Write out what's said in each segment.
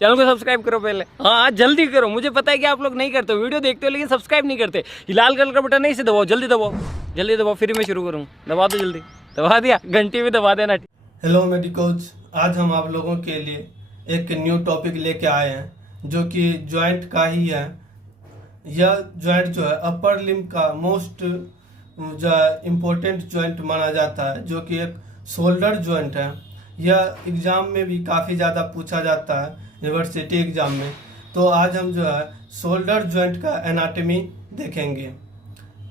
Channel को subscribe करो पहले। हाँ जल्दी करो, मुझे पता है कि आप लोग नहीं करते हो, वीडियो देखते हो लेकिन सब्सक्राइब नहीं करते। ये लाल कलर का बटन नहीं से दबाओ, जल्दी दबाओ, जल्दी दबाओ, फिर मैं शुरू करूँ। दबा दो जल्दी, दबा दिया, घंटी भी दबा देना। हेलो मेडिकोच, आज हम आप लोगों के लिए एक न्यू टॉपिक लेके आए हैं जो कि जॉइंट का ही है। यह जॉइंट जो है अपर लिम्ब का मोस्ट जो है इम्पोर्टेंट जॉइंट माना जाता है, जो कि एक शोल्डर जॉइंट है। यह एग्जाम में भी काफ़ी ज़्यादा पूछा जाता है, यूनिवर्सिटी एग्जाम में। तो आज हम जो है शोल्डर जॉइंट का एनाटॉमी देखेंगे।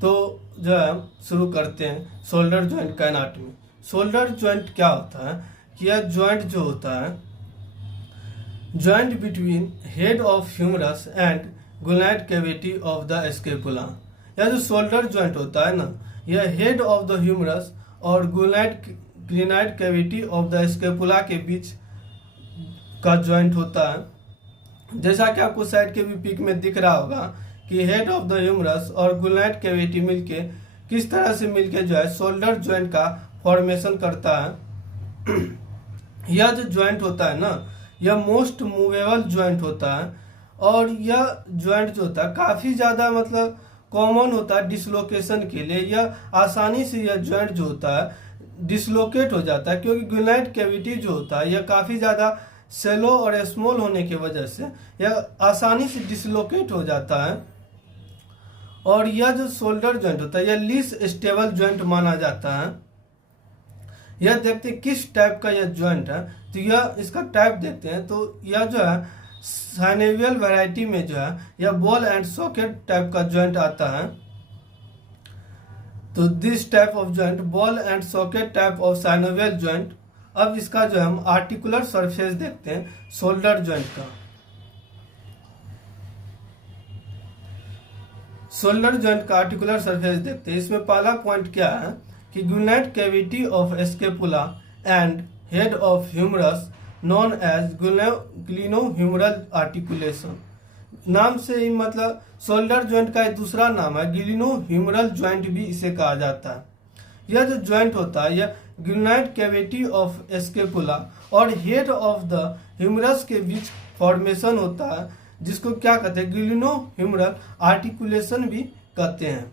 तो जो है शुरू करते हैं शोल्डर जॉइंट का एनाटॉमी। शोल्डर जॉइंट क्या होता है कि यह जॉइंट जो होता है joint between head of humerus and glenoid cavity of the scapula. यह जो शोल्डर जॉइंट होता है ना, यह हेड ऑफ द ह्यूमरस और ग्लूनाइड कैविटी ऑफ द स्कैपुला के बीच का जॉइंट होता है। जैसा कि आपको साइड के भी पिक में दिख रहा होगा कि हेड ऑफ द ह्यूमरस और ग्लूनाइड कैविटी मिलके किस तरह से मिलके जो है शोल्डर जॉइंट का फॉर्मेशन करता है। यह जो जॉइंट होता है ना, यह मोस्ट मूवेबल जॉइंट होता है और यह जॉइंट जो होता है काफ़ी ज़्यादा मतलब कॉमन होता है डिसलोकेशन के लिए। यह आसानी से यह जॉइंट जो होता है डिसलोकेट हो जाता है, क्योंकि ग्लूनाइड कैविटी जो होता है यह काफ़ी ज़्यादा सेलो और स्मॉल होने की वजह से यह आसानी से डिसलोकेट हो जाता है। और यह जो शोल्डर जॉइंट होता है यह लीस्ट स्टेबल जॉइंट माना जाता है। यह देखते हैं किस टाइप का यह जॉइंट है, तो यह इसका टाइप देखते हैं। तो यह जो है साइनोवियल वैरायटी में जो है यह बॉल एंड सॉकेट टाइप का जॉइंट आता है। तो this type of joint ball and socket type of synovial joint. अब इसका जो है हम आर्टिकुलर सरफेस देखते हैं शोल्डर जॉइंट का। शोल्डर जॉइंट का आर्टिकुलर सरफेस देखते हैं। इसमें पहला पॉइंट क्या है कि glenoid cavity of scapula and head of humerus known as glenohumeral articulation. नाम से ही मतलब शोल्डर जॉइंट का एक दूसरा नाम है ग्लिनोह्यूमरल जॉइंट भी इसे कहा जाता है। यह जो जॉइंट होता है यह ग्लूनाइड कैविटी ऑफ स्कैपुला और हेड ऑफ द ह्यूमरस के बीच फॉर्मेशन होता है, जिसको क्या कहते हैं ग्लिनोह्यूमरल आर्टिकुलेशन भी कहते हैं।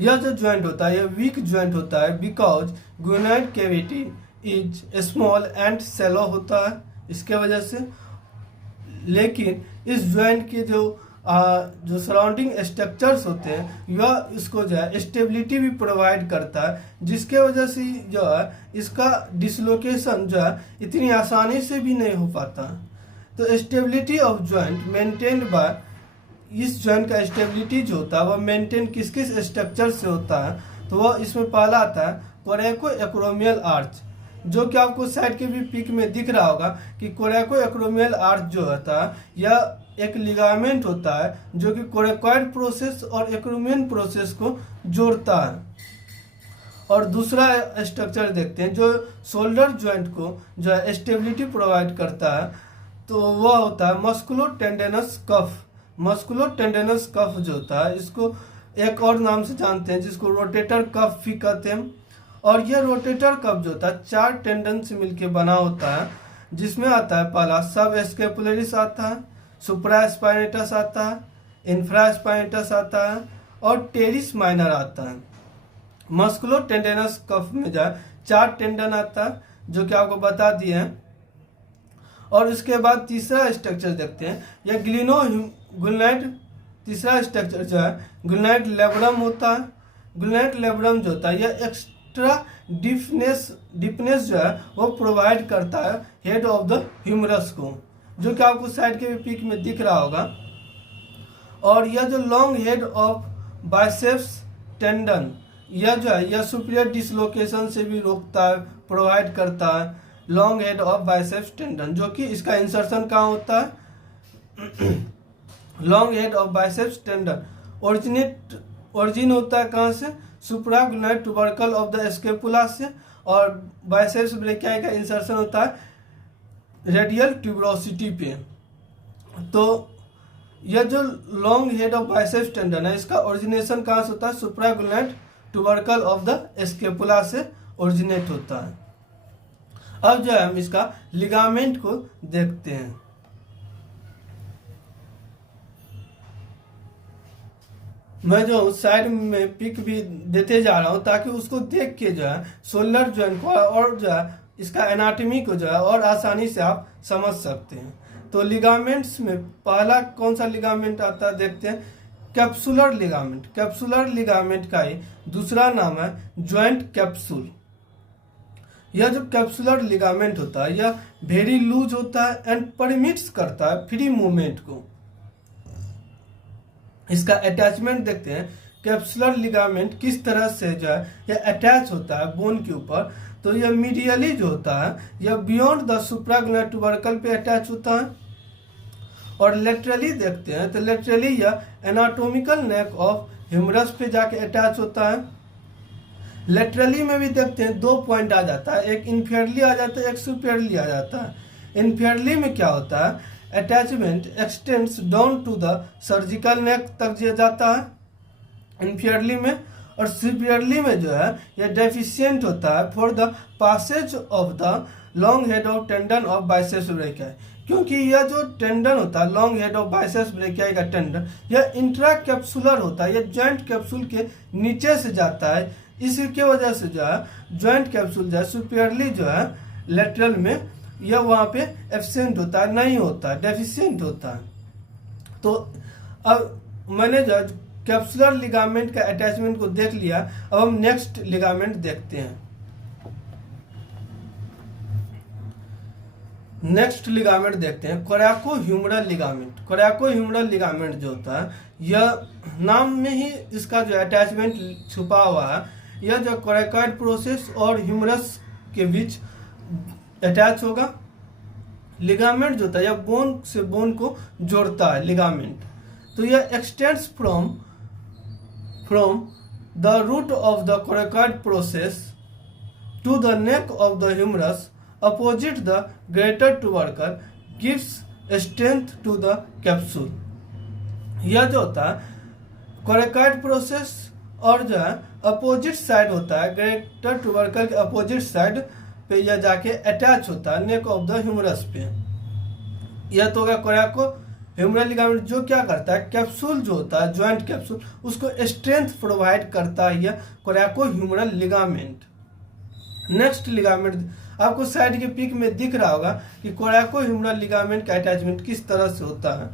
यह जो जॉइंट होता है यह वीक जॉइंट होता है because glenoid cavity is small and shallow होता है, इसके वजह से। लेकिन इस जॉइंट के जो सराउंडिंग स्ट्रक्चर्स होते हैं यह इसको जो है स्टेबिलिटी भी प्रोवाइड करता है, जिसके वजह से जो है इसका डिसलोकेशन जो है इतनी आसानी से भी नहीं हो पाता। तो stability of joint maintained by, इस जॉइंट का स्टेबिलिटी जो होता है वह मेंटेन किस किस स्ट्रक्चर से होता है, तो वह इसमें पहला आता है कोरेको एक्रोमियल आर्च, जो कि आपको साइड के भी पिक में दिख रहा होगा कि कोरेको एक्रोमियल आर्च जो होता है यह एक लिगामेंट होता है जो कि कोरेकॉइड प्रोसेस और एक्रोमियन प्रोसेस को जोड़ता है। और दूसरा स्ट्रक्चर देखते हैं जो शोल्डर जॉइंट को जो है स्टेबिलिटी प्रोवाइड करता है, तो वह होता है मस्कुलो टेंडेनस कफ। मस्कुलो टेंडेनस कफ जो होता है इसको एक और नाम से जानते हैं जिसको रोटेटर कफ भी कहते हैं। और यह रोटेटर कफ जो होता है 4 टेंडन से मिलकर बना होता है, जिसमें आता है पहला सब स्कैपुलरिस आता है, सुप्रा स्पाइनेटस आता है, इंफ्रा स्पाइनेटस आता है और टेरिस माइनर आता है। मस्कुलो टेंडेनस कफ में जो है 4 टेंडन आता है जो कि आपको बता दिए हैं। और उसके बाद तीसरा स्ट्रक्चर देखते हैं यह ग्लूनाइड, तीसरा स्ट्रक्चर जो है ग्लूनाइड लेब्रम होता है। ग्लूनाइड लेब्रम जो होता है यह एक्स्ट्रा डीपनेस जो है वो प्रोवाइड करता है हेड ऑफ द ह्यूमरस को, जो कि आपको साइड के भी पिक में दिख रहा होगा। और यह जो long head of biceps tendon, यह जो है यह सुपीरियर डिसलोकेशन से भी रोकता है, प्रोवाइड करता है long head of biceps tendon, जो कि इसका इंसर्शन कहाँ होता है long head of biceps tendon origin होता है कहाँ से, सुप्राग्लूनाइड ट्यूबरकल ऑफ द स्कैपुला से। और बाइसेप्स ब्रेकियाई का इंसर्शन होता है रेडियल ट्यूबरोसिटी पे। तो यह जो long head of biceps tendon है इसका ओरिजिनेशन कहाँ से होता है, सुप्राग्लूनाइड ट्यूबरकल ऑफ द स्कैपुला से ओरिजिनेट होता है। अब जो है हम इसका लिगामेंट को देखते हैं। मैं जो साइड में पिक भी देते जा रहा हूँ ताकि उसको देख के जो है शोल्डर जॉइंट को और जो है इसका एनाटॉमी को जो है और आसानी से आप समझ सकते हैं। तो लिगामेंट्स में पहला कौन सा लिगामेंट आता है देखते हैं, कैप्सुलर लिगामेंट। कैप्सुलर लिगामेंट का ही दूसरा नाम है जॉइंट कैप्सूल। यह जो कैप्सुलर लिगामेंट होता है यह वेरी लूज होता है एंड परमिट्स करता है फ्री मूवमेंट को। इसका अटैचमेंट देखते हैं, कैप्सुलर लिगामेंट किस तरह से जो है यह अटैच होता है बोन के ऊपर। तो यह मीडियली जो होता है यह बियॉन्ड द सुप्राग्लैंडर ट्यूबरकल पे अटैच होता है, और लेटरली देखते हैं तो लेटरली यह एनाटॉमिकल नेक ऑफ ह्यूमरस पे जाके अटैच होता है। लेटरली में भी देखते हैं 2 पॉइंट आ जाता है, एक इन्फीरियरली आ जाता है, एक सुपीरियरली आ जाता है। इन्फीरियरली में क्या होता है, attachment extends down to the surgical neck तक जाता है इन्फीरियरली में, और सुपीरियरली में जो है यह डेफिशिएंट होता है for the passage of the long head of tendon of biceps brachii, क्योंकि यह जो टेंडन होता है long head of biceps brachii का टेंडन यह इंट्रा कैप्सुलर होता है, यह जॉइंट कैप्सूल के नीचे से जाता है। इसकी वजह से जो है जॉइंट कैप्सूल जो है सुपीरियरली जो है लेटरल में यह वहाँ पे एब्सेंट होता है, नहीं होता है, डेफिशिएंट होता है। तो अब मैंने जो कैप्सुलर लिगामेंट का अटैचमेंट को देख लिया, अब हम नेक्स्ट लिगामेंट देखते हैं। नेक्स्ट लिगामेंट देखते हैं कोरैको ह्यूमरल लिगामेंट। कोरैको ह्यूमरल लिगामेंट जो होता है यह नाम में ही इसका जो अटैचमेंट छुपा हुआ है। यह जो कोरैकॉइड प्रोसेस और ह्यूमरस के बीच अटैच होगा। लिगामेंट जो होता है यह बोन से बोन को जोड़ता है लिगामेंट। तो यह extends from the root of the coracoid process to the neck of the humerus opposite the greater tubercle gives strength to the capsule. यह जो होता है कोरैकॉइड प्रोसेस और जो है अपोजिट साइड होता है, ग्रेटर ट्यूबरकल के अपोजिट साइड पे यह जाके अटैच होता है नेक ऑफ द ह्यूमरस पे। यह तो होगा कोरैको ह्यूमरल लिगामेंट, जो क्या करता है कैप्सूल जो होता है जॉइंट कैप्सूल उसको स्ट्रेंथ प्रोवाइड करता है यह कोरैको ह्यूमरल लिगामेंट। नेक्स्ट लिगामेंट आपको साइड के पिक में दिख रहा होगा कि कोरैको ह्यूमरल लिगामेंट का अटैचमेंट किस तरह से होता है।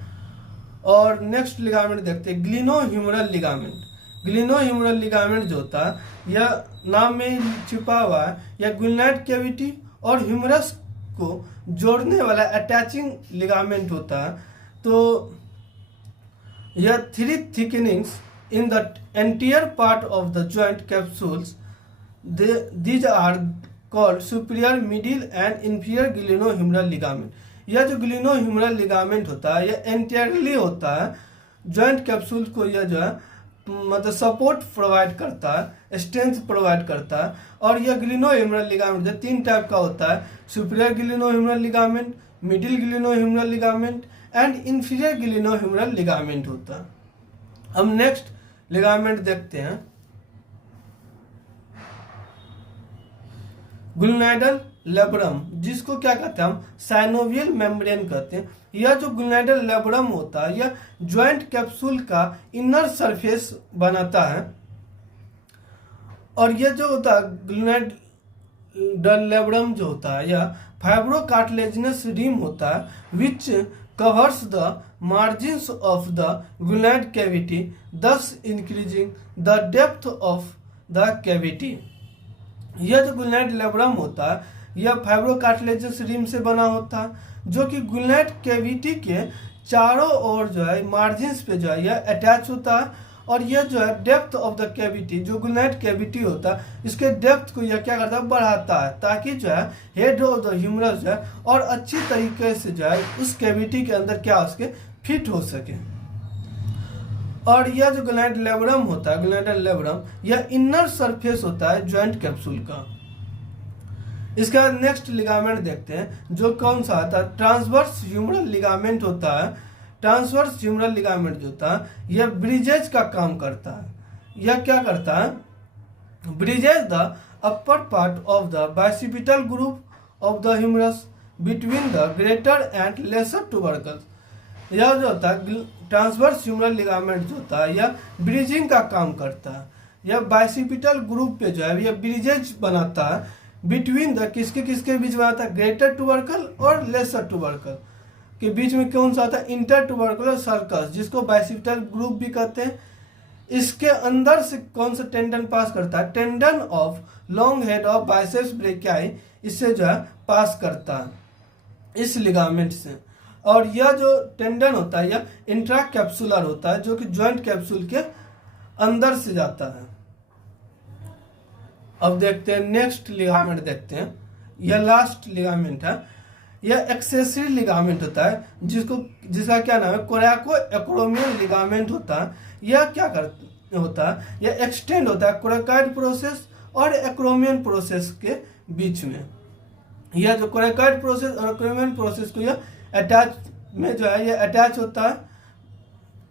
और नेक्स्ट लिगामेंट देखते हैं ग्लिनो ह्यूमरल लिगामेंट। ग्लिनो ह्यूमरल लिगामेंट जो होता है यह नाम में छुपा हुआ है, यह ग्लूनाइड कैविटी और ह्यूमरस को जोड़ने वाला अटैचिंग लिगामेंट होता है। तो यह 3 thickenings in the anterior part of the joint capsules, these are called superior, middle and inferior glenohumeral ligament. यह जो ग्लिनो ह्यूमरल लिगामेंट होता है यह एंटीरियरली होता है जॉइंट कैप्सूल को, यह जो है मतलब सपोर्ट प्रोवाइड करता है, स्ट्रेंथ प्रोवाइड करता है। और यह ग्लिनो ह्यूमरल लिगामेंट जो 3 टाइप का होता है, superior glenohumeral ligament, middle glenohumeral ligament and inferior glenohumeral ligament होता है। हम नेक्स्ट लिगामेंट देखते हैं ग्लूनाइडल लेब्रम, जिसको क्या कहते हैं हम साइनोवियल मेम्ब्रेन कहते हैं। यह जो ग्लूनाइडल लेब्रम होता है यह जॉइंट कैप्सूल का इनर सरफेस बनाता है। और यह जो होता है ग्लूनाइडल लेब्रम जो होता है यह फाइब्रोकार्टिलेजिनस रिम होता है which covers the margins of the glenoid cavity, thus increasing the depth of the cavity। यह जो ग्लूनाइड लेब्रम होता है यह फाइब्रोकार्टिलेजिनस रिम से बना होता है जो कि ग्लूनाइड कैविटी के चारों ओर जो है मार्जिन्स पे जो है यह अटैच होता है। और यह जो है डेप्थ ऑफ द कैविटी, जो ग्लूनाइड कैविटी होता है इसके डेप्थ को यह क्या करता है बढ़ाता है, ताकि जो है हेड ऑफ द ह्यूमरस जो है और अच्छी तरीके से जो है उस कैविटी के अंदर क्या उसके फिट हो सके। और यह जो ग्लूनाइड लेब्रम होता है, ग्लूनाइडल लेब्रम, यह इनर सरफेस होता है जॉइंट कैप्सूल का। इसका नेक्स्ट लिगामेंट देखते हैं जो कौन सा आता है, ट्रांसवर्स ह्यूमरल लिगामेंट होता है। ट्रांसवर्स ह्यूमरल लिगामेंट जो होता है यह ब्रिजेज का काम करता है। यह क्या करता है, bridges the upper part of the bicipital groove of the humerus between the greater and lesser tubercles. यह जो होता है ट्रांसवर्स ह्यूमरल लिगामेंट जो होता है यह ब्रिजिंग का काम करता है। यह बाइसिपिटल ग्रुप पे जो है यह ब्रिजेज बनाता है बिटवीन द किसके बीच में आता है, ग्रेटर ट्यूबरकल और लेसर ट्यूबरकल के बीच में कौन सा आता है, इंटर ट्यूबरकुलर सर्कस, जिसको बाइसिपिटल ग्रुप भी कहते हैं। इसके अंदर से कौन सा टेंडन पास करता है, tendon of long head of biceps brachii, इससे जो है पास करता है इस लिगामेंट से। और यह जो टेंडन होता है यह इंट्रा कैप्सुलर होता है, जो कि जॉइंट कैप्सूल के अंदर से जाता है। अब देखते हैं नेक्स्ट लिगामेंट देखते हैं। यह लास्ट लिगामेंट है, यह एक्सेसरी लिगामेंट होता है जिसका क्या नाम है, कोरैको एक्रोमियल लिगामेंट होता है। यह क्या होता है, यह एक्सटेंड होता है कोरैकॉइड प्रोसेस और एक्रोमियन प्रोसेस के बीच में। यह जो कोरैकॉइड प्रोसेस और एक्रोमियन प्रोसेस को यह अटैच में जो है यह अटैच होता है,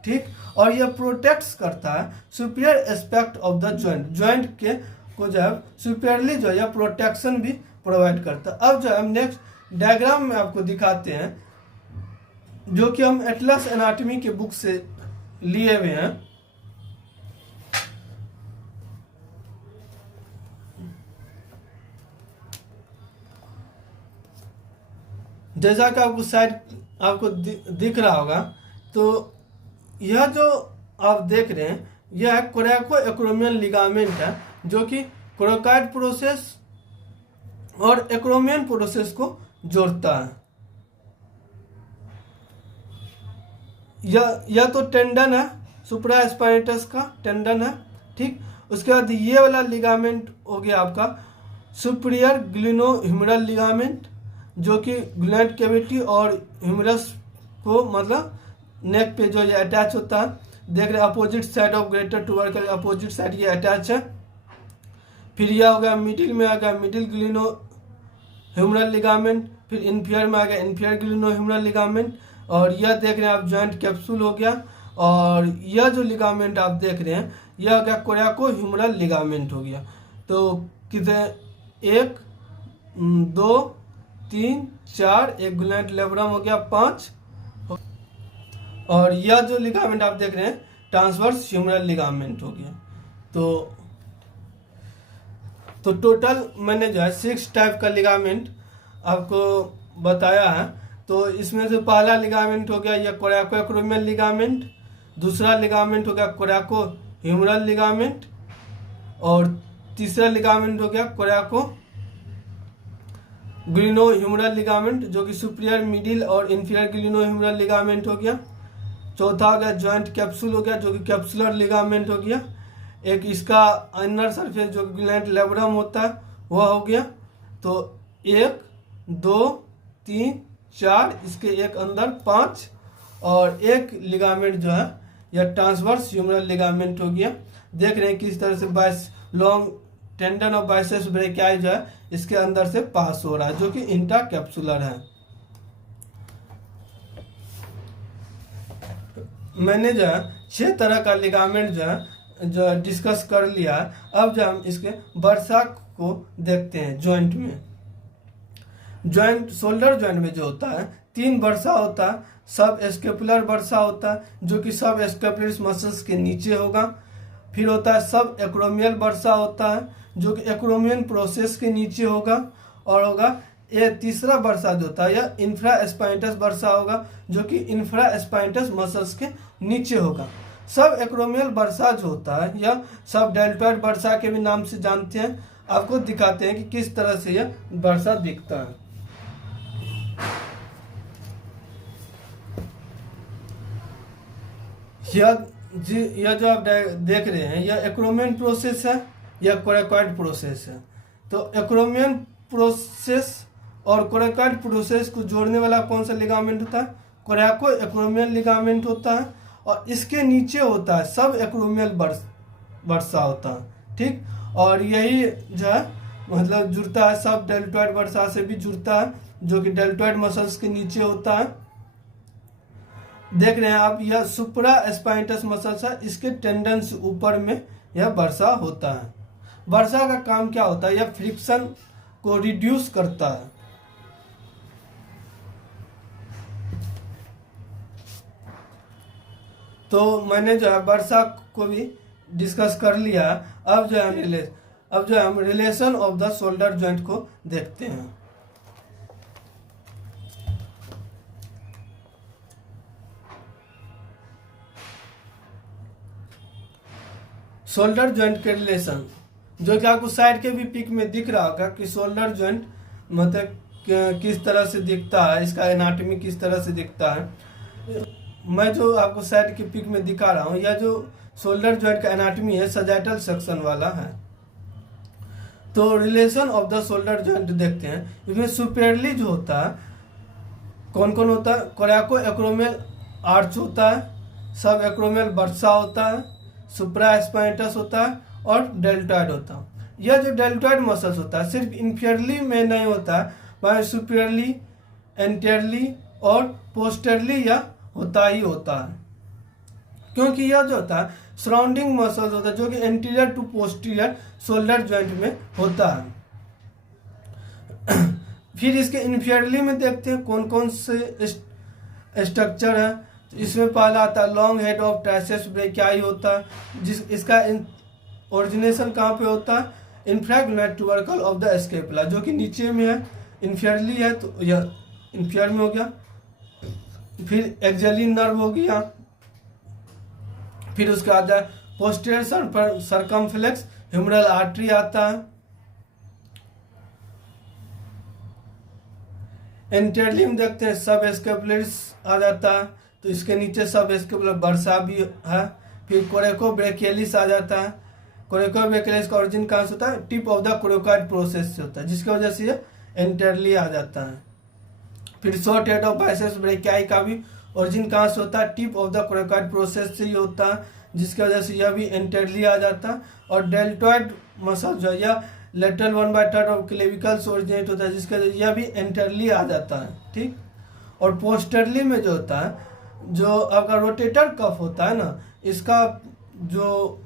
ठीक। और यह प्रोटेक्ट्स करता है superior aspect of the joint के को जो है सुपीरियरली जो है यह प्रोटेक्शन भी प्रोवाइड करता है। अब जो है हम नेक्स्ट डायग्राम में आपको दिखाते हैं, जो कि हम एटलस एनाटॉमी के बुक से लिए हुए हैं। जैसा कि आपको साइड आपको दिख रहा होगा, तो यह जो आप देख रहे हैं यह कोरैको एक्रोमियल लिगामेंट है, जो कि कोरैकॉइड प्रोसेस और एक्रोमियन प्रोसेस को जोड़ता है। यह तो टेंडन है, सुप्रास्पाइनेटस का टेंडन है, ठीक। उसके बाद ये वाला लिगामेंट हो गया आपका सुपीरियर ग्लिनोह्यूमरल लिगामेंट, जो कि ग्लैंड कैविटी और ह्यूमरस को मतलब नेक पे जो ये अटैच होता है। देख रहे हैं opposite side of greater tubercle, opposite side ये अटैच है। फिर यह हो गया मिडिल में आ गया मिडिल ग्लिनोह्यूमरल लिगामेंट, फिर इन्फीरियर में आ गया इन्फीरियर ग्लिनोह्यूमरल लिगामेंट, और यह देख रहे हैं आप जॉइंट कैप्सूल हो गया। और यह जो लिगामेंट आप देख रहे हैं यह हो गया कोरैको ह्यूमरल लिगामेंट हो गया। तो कितने, 1 2 3 4, एक ग्लैंड लेब्रम हो गया 5, और यह जो लिगामेंट आप देख रहे हैं ट्रांसवर्स ह्यूमरल लिगामेंट हो गया। तो टोटल मैंने जो है 6 टाइप का लिगामेंट आपको बताया है। तो इसमें से पहला लिगामेंट हो गया यह कोरैको एक्रोमियल लिगामेंट, दूसरा लिगामेंट हो गया कोरैको ह्यूमरल लिगामेंट, और तीसरा लिगामेंट हो गया कोरैको ग्लिनोह्यूमरल लिगामेंट, जो कि सुपीरियर मिडिल और इंफीरियर ग्लिनोह्यूमरल लिगामेंट हो गया। चौथा हो गया जॉइंट कैप्सूल हो गया, जो कि कैप्सुलर लिगामेंट हो गया। एक इसका इनर सरफेस जो ग्लैंड लेब्रम होता है वह हो गया। तो 1 2 3 4, इसके एक अंदर 5, और एक लिगामेंट जो है यह ट्रांसवर्स ह्यूमरल लिगामेंट हो गया। देख रहे हैं किस तरह से long tendon of biceps brachii जो है इसके अंदर से पास हो रहा है, जो कि इंट्रा कैप्सुलर है। मैंने जो है 6 तरह का लिगामेंट जो डिस्कस कर लिया है। अब जो हम इसके वर्सा को देखते हैं जॉइंट में। जॉइंट शोल्डर जॉइंट में जो होता है 3 वर्सा होता है। सब स्केपुलर वर्सा होता है, जो कि सब स्केपुलर मसल्स के नीचे होगा। फिर होता है सब एक्रोमियल वर्सा होता है, जो कि एक्रोमियन प्रोसेस के नीचे होगा। और होगा ये तीसरा वर्सा जो होता है यह इंफ्रास्पाइनेटस वर्सा होगा, जो कि इंफ्रास्पाइनेटस मसल्स के नीचे होगा। सब एक्रोमियल वर्सा जो होता है यह सब डेल्टॉइड वर्सा के भी नाम से जानते हैं। आपको दिखाते हैं कि किस तरह से यह वर्सा दिखता है। यह जो आप देख रहे हैं यह एक्रोमियन प्रोसेस है, यह कोरैकॉइड प्रोसेस है। तो एक्रोमियन प्रोसेस और कोरैकॉइड प्रोसेस को जोड़ने वाला कौन सा लिगामेंट होता है, कोरैको एक्रोमियल लिगामेंट होता है। और इसके नीचे होता है सब एक्रोमियल वर्सा होता है, ठीक। और यही जो है मतलब जुड़ता है सब डेल्टॉइड वर्सा से भी जुड़ता है, जो कि डेल्टॉइड मसल्स के नीचे होता है। देख रहे हैं आप यह सुप्रास्पाइनेटस मसल्स है, इसके टेंडन से ऊपर में यह वर्सा होता है। वर्सा का काम क्या होता है, यह फ्रिक्शन को रिड्यूस करता है। तो मैंने जो है वर्षा को भी डिस्कस कर लिया। अब जो है हम relation of the shoulder joint को देखते हैं। शोल्डर जॉइंट के रिलेशन, जो कि आपको साइड के भी पिक में दिख रहा होगा कि शोल्डर जॉइंट मतलब किस तरह से दिखता है, इसका एनाटॉमी किस तरह से दिखता है। मैं जो आपको साइड के पिक में दिखा रहा हूँ, यह जो शोल्डर जॉइंट का एनाटॉमी है सजाइटल सेक्शन वाला है। तो relation of the shoulder joint देखते हैं। इसमें सुपेरियरली जो होता है कौन कौन होता है, कोरैको एक्रोमियल आर्च होता है, सब एक्रोमियल बर्सा होता है, सुप्रा स्पाइनटस होता है और डेल्टॉइड होता है। यह जो डेल्टॉइड मसल्स होता है सिर्फ इंफीरियरली में नहीं होता है, वह सुपीरियरली, एंटीरियरली और पोस्टीरियरली यह होता ही होता है। क्योंकि यह जो होता है सराउंडिंग मसल्स होता है जो कि anterior to posterior shoulder joint में होता है। फिर इसके इंफीरियरली में देखते हैं कौन कौन से स्ट्रक्चर है। इसमें पहला आता है long head of triceps brachii होता है, इसका ओरिजिनेशन कहाँ पे होता है, इंफ्राग्नुलर ट्यूबरकल ऑफ द स्कैपुला, जो कि नीचे में है, इंफीरियरली है तो यह इंफीरियर में हो गया। फिर एक्सियली नर्व हो गया। फिर उसके बाद पोस्टीरियर सर्कमफ्लेक्स ह्यूमरल आर्टरी आता है। एंटीरियरली में देखते हैं सब स्कैपुलरिस आ जाता है, तो इसके नीचे सब स्कैपुलर बर्सा भी है। फिर कोरेको ब्रेकियलिस आ जाता है। कोरेको ब्रेकियलिस का ओरिजिन कहाँ से होता है, tip of the coracoid process से होता है, जिसकी वजह से ये एंटीरियरली आ जाता है। फिर short head of biceps brachii का भी ओरिजिन कहाँ से होता है, tip of the coracoid process से ही होता है, जिसकी वजह से यह भी एंटीरियरली आ जाता है। और डेल्टॉइड मसल जो है यह लेटरल 1/3 ऑफ क्लेविकल से ओरिजिनेट होता है, जिसकी वजह से यह भी एंटीरियरली आ जाता है। ठीक। और पोस्टीरियरली में जो होता है, जो आपका रोटेटर कफ होता है ना, इसका जो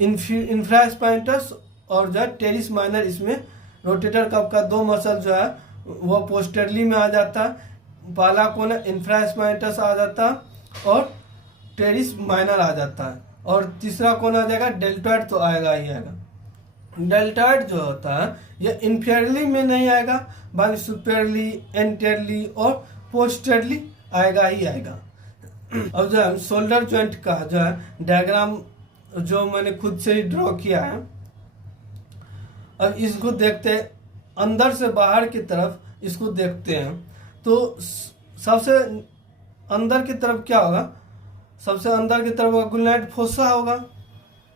इंफ्रास्पाइनटस और जो है टेरिस माइनर, इसमें रोटेटर कफ का दो मसल जो है वह पोस्टीरियरली में आ जाता है। पहला कौन है, इंफ्रास्पाइनटस आ जाता है और टेरिस माइनर आ जाता है। और तीसरा कौन आ जाएगा, डेल्टॉइड तो आएगा ही आएगा। डेल्टॉइड जो होता है यह इंफीरियरली में नहीं आएगा, बल्कि सुपेरियरली, एंटीरियरली और पोस्टीरियरली आएगा ही आएगा। अब जो है शोल्डर जॉइंट का जो है डायग्राम जो मैंने खुद से ही ड्रॉ किया है, अब इसको देखते हैं अंदर से बाहर की तरफ इसको देखते हैं। तो सबसे अंदर की तरफ क्या होगा, सबसे अंदर की तरफ गुलनाइट फोसा होगा,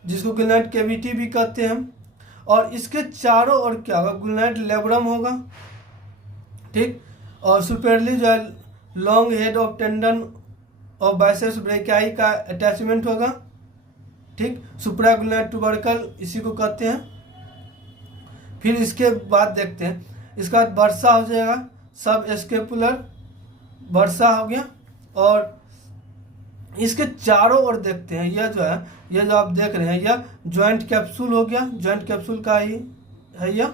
जिसको गुलनाइट कैविटी भी कहते हैं। और इसके चारों ओर क्या होगा, गुलनाइट लेब्रम होगा। ठीक। और सुपेरियरली जो है लॉन्ग हेड ऑफ टेंडन और बाइसेप्स ब्रेकियाई का अटैचमेंट होगा। ठीक। सुप्रागुलनाइट ट्यूबरकल इसी को कहते हैं। फिर इसके बाद देखते हैं, इसका बाद बर्सा हो जाएगा, सब स्केपुलर बर्सा हो गया। और इसके चारों ओर देखते हैं, यह जो है, यह जो आप देख रहे हैं, यह जॉइंट कैप्सूल हो गया, जॉइंट कैप्सूल का ही है यह।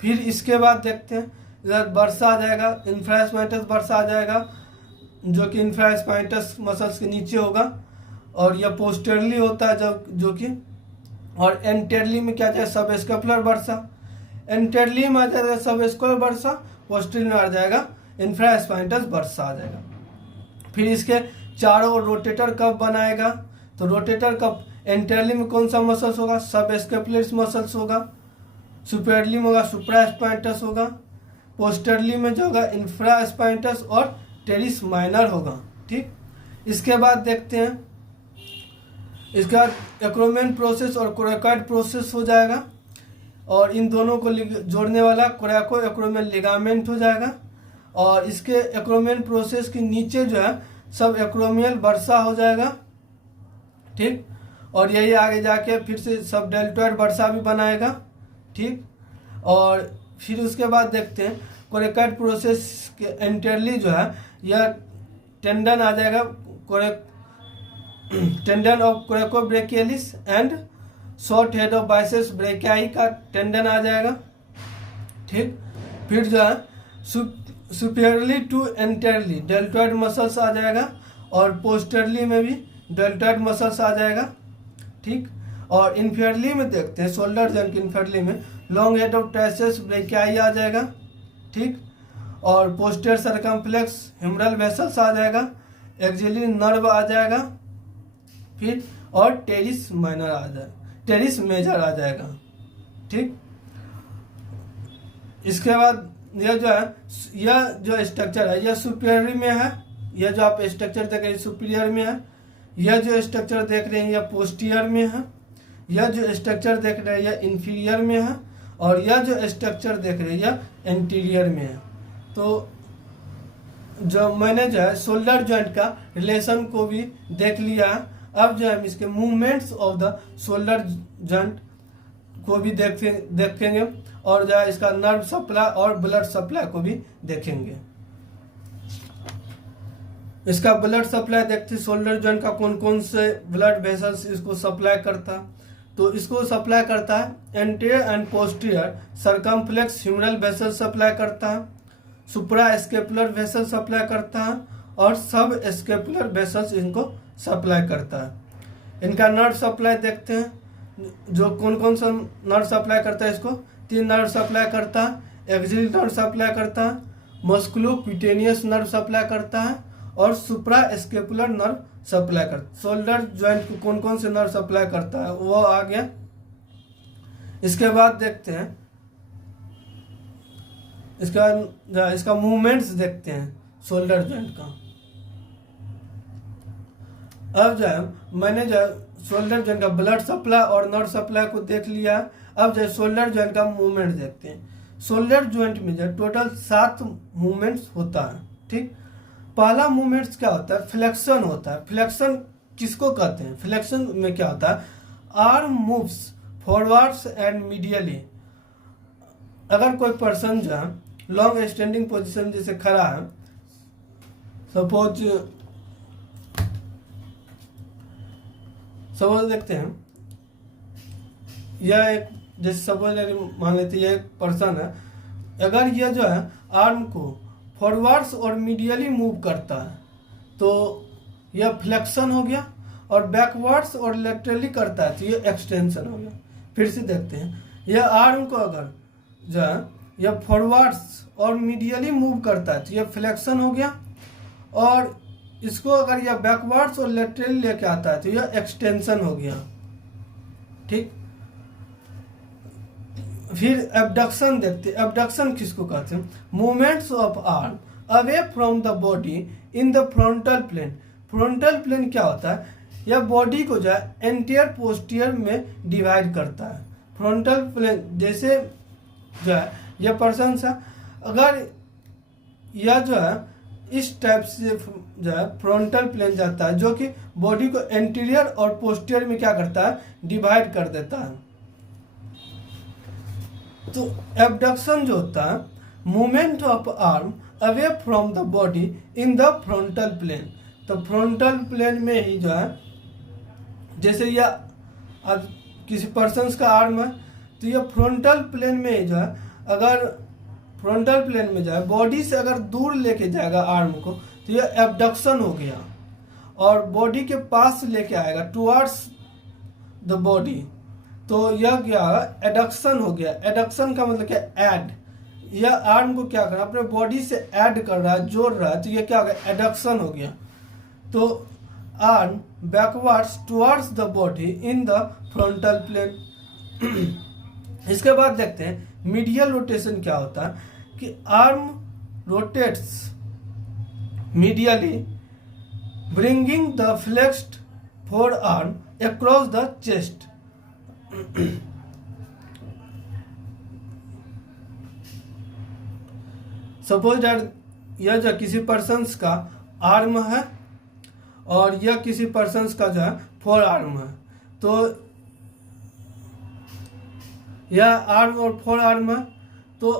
फिर इसके बाद देखते हैं इधर बर्सा आ जाएगा, इंफ्रास्पाइनटस बर्सा आ जाएगा, जो कि इंफ्रास्पाइनटस मसल्स के नीचे होगा। और यह पोस्टीरियरली होता है जो कि, और एंटीरियरली में क्या जाएगा, सब स्केपुलर बर्सा। एंटीरियरली में आ जाएगा सब स्केपुलर बर्सा, पोस्टीरियर में आ जाएगा इंफ्रास्पाइनटस बर्सा आ जाएगा। फिर इसके चारों ओर रोटेटर कफ बनाएगा। तो रोटेटर कफ एंटीरियरली में कौन सा मसल्स होगा, सब स्केपुलर मसल्स होगा। सुपेरियरली में होगा सुप्रास्पाइनटस होगा। पोस्टीरियरली में जो होगा इंफ्रास्पाइनटस और टेरिस माइनर होगा। ठीक। इसके बाद देखते हैं, इसके बाद एक्रोमियन प्रोसेस और कोरेकॉइड प्रोसेस हो जाएगा। और इन दोनों को जोड़ने वाला कोरेको एक्रोमियन लिगामेंट हो जाएगा। और इसके एक्रोमियन प्रोसेस के नीचे जो है सब एक्रोमियल बर्सा हो जाएगा। ठीक। और यही आगे जाके फिर से सब डेल्टॉइड बर्सा भी बनाएगा। ठीक। और फिर उसके बाद देखते हैं कोरेकॉइड प्रोसेस के एंटीरियरली जो है यह टेंडन आ जाएगा, tendon of कोरेको brachialis and short head of biceps brachii का टेंडन आ जाएगा। ठीक। फिर जो है सुपेरियरली टू एंटीरियरली डेल्टॉइड मसल्स आ जाएगा। और पोस्टरली में भी डेल्टॉइड मसल्स आ जाएगा, ठीक। और इन्फेरली में देखते हैं, शोल्डर जॉइंट के इन्फेरली में long head of triceps brachii आ जाएगा, ठीक। और पोस्टीरियर सर्कम्फ्लेक्स ह्यूमरल वेसल्स आ जाएगा, एक्सिलरी नर्व आ जाएगा, फिर और टेरिस माइनर आ जाएगा, टेरिस मेजर आ जाएगा, ठीक। इसके बाद यह जो स्ट्रक्चर है यह सुपीरियर में है, यह जो आप स्ट्रक्चर देख रहे हैं सुपीरियर में है, यह जो स्ट्रक्चर देख रहे हैं यह पोस्टीरियर में है, यह जो स्ट्रक्चर देख रहे हैं यह इंफीरियर में है, और यह जो स्ट्रक्चर देख रहे हैं यह एंटीरियर में है। तो जो मैंने जो है शोल्डर जॉइंट का रिलेशन को भी देख लिया है, अब जो है हम इसके movements of the shoulder joint को भी देखेंगे और जो है इसका नर्व सप्लाई और ब्लड सप्लाई को भी देखेंगे। इसका ब्लड सप्लाई देखते हैं, शोल्डर जॉइंट का कौन कौन से ब्लड वेसल्स इसको सप्लाई करता है। तो इसको सप्लाई करता है anterior and posterior circumflex humeral vessel supply करता है, सुप्रा स्केपुलर वेसल सप्लाई करता है, और सब स्केपुलर वेसल्स इनको सप्लाई करता है। इनका नर्व सप्लाई देखते हैं, जो कौन कौन सा नर्व सप्लाई करता है। इसको 3 नर्व सप्लाई करता है, एक्सिलरी नर्व सप्लाई करता है, मस्कुलोक्यूटेनियस नर्व सप्लाई करता है, और सुप्रा स्केपुलर नर्व सप्लाई करता है। शोल्डर जॉइंट को कौन कौन से नर्व सप्लाई करता है वो आ गया। इसके बाद देखते हैं इसका मूवमेंट्स देखते हैं शोल्डर जॉइंट का। अब जो है मैंने जो शोल्डर जॉइंट का ब्लड सप्लाई और नर्व सप्लाई को देख लिया। अब जो शोल्डर जॉइंट का मूवमेंट देखते हैं। शोल्डर जॉइंट में जो टोटल 7 मूवमेंट्स होता है, ठीक। पहला मूवमेंट्स क्या होता है, फ्लेक्शन होता है। फ्लेक्शन किसको कहते हैं, फ्लेक्शन में क्या होता है, arm moves forwards and medially. अगर कोई पर्सन जो है लॉन्ग स्टैंडिंग पोजीशन जैसे खड़ा है, सपोज देखते हैं, यह एक जैसे सपोज मान लेते हैं, यह एक पर्सन है। अगर यह जो है आर्म को फॉरवर्ड्स और मीडियली मूव करता है तो यह फ्लेक्शन हो गया, और बैकवर्ड्स और लेटरली करता है तो यह एक्सटेंशन हो गया। फिर से देखते हैं, यह आर्म को अगर जो है यह फॉरवर्ड्स और मीडियली मूव करता है तो यह फ्लेक्शन हो गया, और इसको अगर यह बैकवर्ड्स और लेटरली लेके आता है तो यह एक्सटेंशन हो गया, ठीक। फिर एबडक्शन देखते हैं। एबडक्शन किसको कहते हैं, movements of arm away from the body in the frontal plane. Frontal plane क्या होता है, यह बॉडी को जो है एंटीरियर पोस्टीरियर में डिवाइड करता है। फ्रंटल प्लेन जैसे जो है यह पर्सन सा, अगर यह जो है इस टाइप से जो है फ्रंटल प्लेन जाता है, जो कि बॉडी को एंटीरियर और पोस्टीरियर में क्या करता है, डिवाइड कर देता है। तो एबडक्शन जो होता है, movement of arm away from the body in the frontal plane. तो फ्रंटल प्लेन में ही जो है, जैसे यह किसी पर्सन का आर्म है तो यह फ्रंटल प्लेन में ही जो है, अगर फ्रंटल प्लेन में जो है बॉडी से अगर दूर लेके जाएगा आर्म को तो यह एबडक्शन हो गया, और बॉडी के पास लेके आएगा टुवर्ड्स द बॉडी तो यह क्या है, एडक्शन हो गया। एडक्शन का मतलब क्या, ऐड। यह आर्म को क्या कर रहा है, अपने बॉडी से ऐड कर रहा है, जोड़ रहा है, तो यह क्या हो गया, एडक्शन हो गया। तो arm backwards towards the body in the frontal plane. इसके बाद देखते हैं मीडियल रोटेशन क्या होता है, कि arm rotates medially bringing the flexed four arm across the chest. Suppose that यह जो किसी पर्सन्स का आर्म है और यह किसी पर्सन्स का जो है फोर आर्म है, तो यह आर्म और फोर आर्म है। तो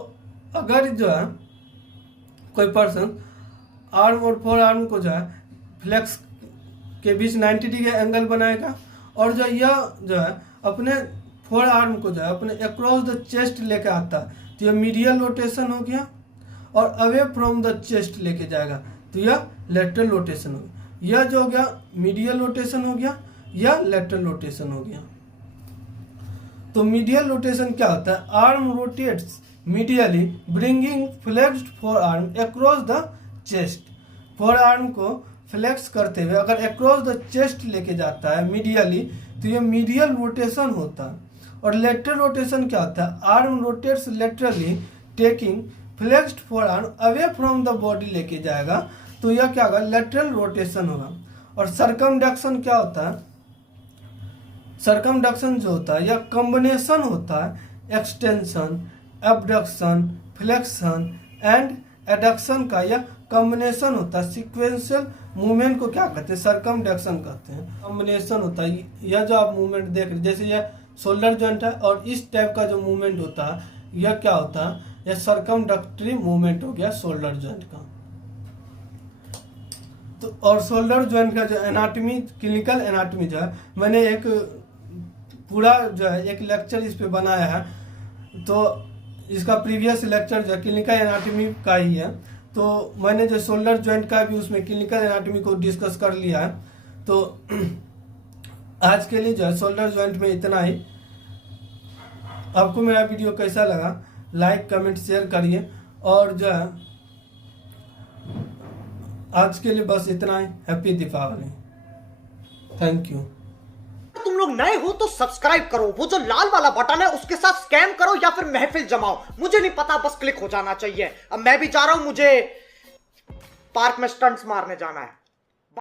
अगर जो है कोई पर्सन आर्म और फोर आर्म को जो है फ्लेक्स के बीच 90 डिग्री एंगल बनाएगा, और जो यह जो है अपने फोर आर्म को जो है अपने अक्रॉस द चेस्ट लेके आता है तो यह मीडियल रोटेशन हो गया, और अवे फ्रॉम द चेस्ट लेके जाएगा तो यह लेटरल रोटेशन हो गया। यह जो हो गया मीडियल रोटेशन हो गया या लेटरल रोटेशन हो गया। तो मीडियल रोटेशन क्या होता है, arm rotates medially bringing flexed four arm across the chest. Four arm को फ्लेक्स करते हुए अगर अक्रॉस द चेस्ट लेके जाता है मीडियली तो ये मीडियल रोटेशन होता है। और लेटरल रोटेशन क्या होता है, arm rotates laterally taking flexed forearm away from the body लेके जाएगा तो यह क्या होगा, लेटरल रोटेशन होगा। और सरकमडक्शन क्या होता है, सरकमडक्शन जो होता है यह कॉम्बिनेशन होता है extension, abduction, flexion and adduction का, यह कॉम्बिनेशन होता है। सीक्वेंशियल मूवमेंट को क्या कहते हैं, सरकमडक्शन कहते हैं। कॉम्बिनेशन होता है, यह जो आप मूवमेंट देख रहे हैं जैसे यह शोल्डर जॉइंट है और इस टाइप का जो मूवमेंट होता है यह क्या होता है, यह सरकमडक्टरी मूवमेंट हो गया शोल्डर जॉइंट का। तो और शोल्डर जॉइंट का जो एनाटॉमी, क्लिनिकल एनाटॉमी जो है मैंने एक पूरा जो है एक लेक्चर इस पे बनाया है। तो इसका प्रीवियस लेक्चर जो है क्लिनिकल एनाटॉमी का ही है। तो मैंने जो शोल्डर जॉइंट का भी उसमें क्लिनिकल एनाटॉमी को डिस्कस कर लिया है। तो आज के लिए जो है शोल्डर जॉइंट में इतना ही। आपको मेरा वीडियो कैसा लगा लाइक कमेंट शेयर करिए। और जो है आज के लिए बस इतना ही। Happy Deepavali, thank you. तुम लोग नए हो तो सब्सक्राइब करो, वो जो लाल वाला बटन है उसके साथ स्कैम करो या फिर महफिल जमाओ, मुझे नहीं पता, बस क्लिक हो जाना चाहिए। अब मैं भी जा रहा हूं, मुझे पार्क में स्टंट्स मारने जाना है।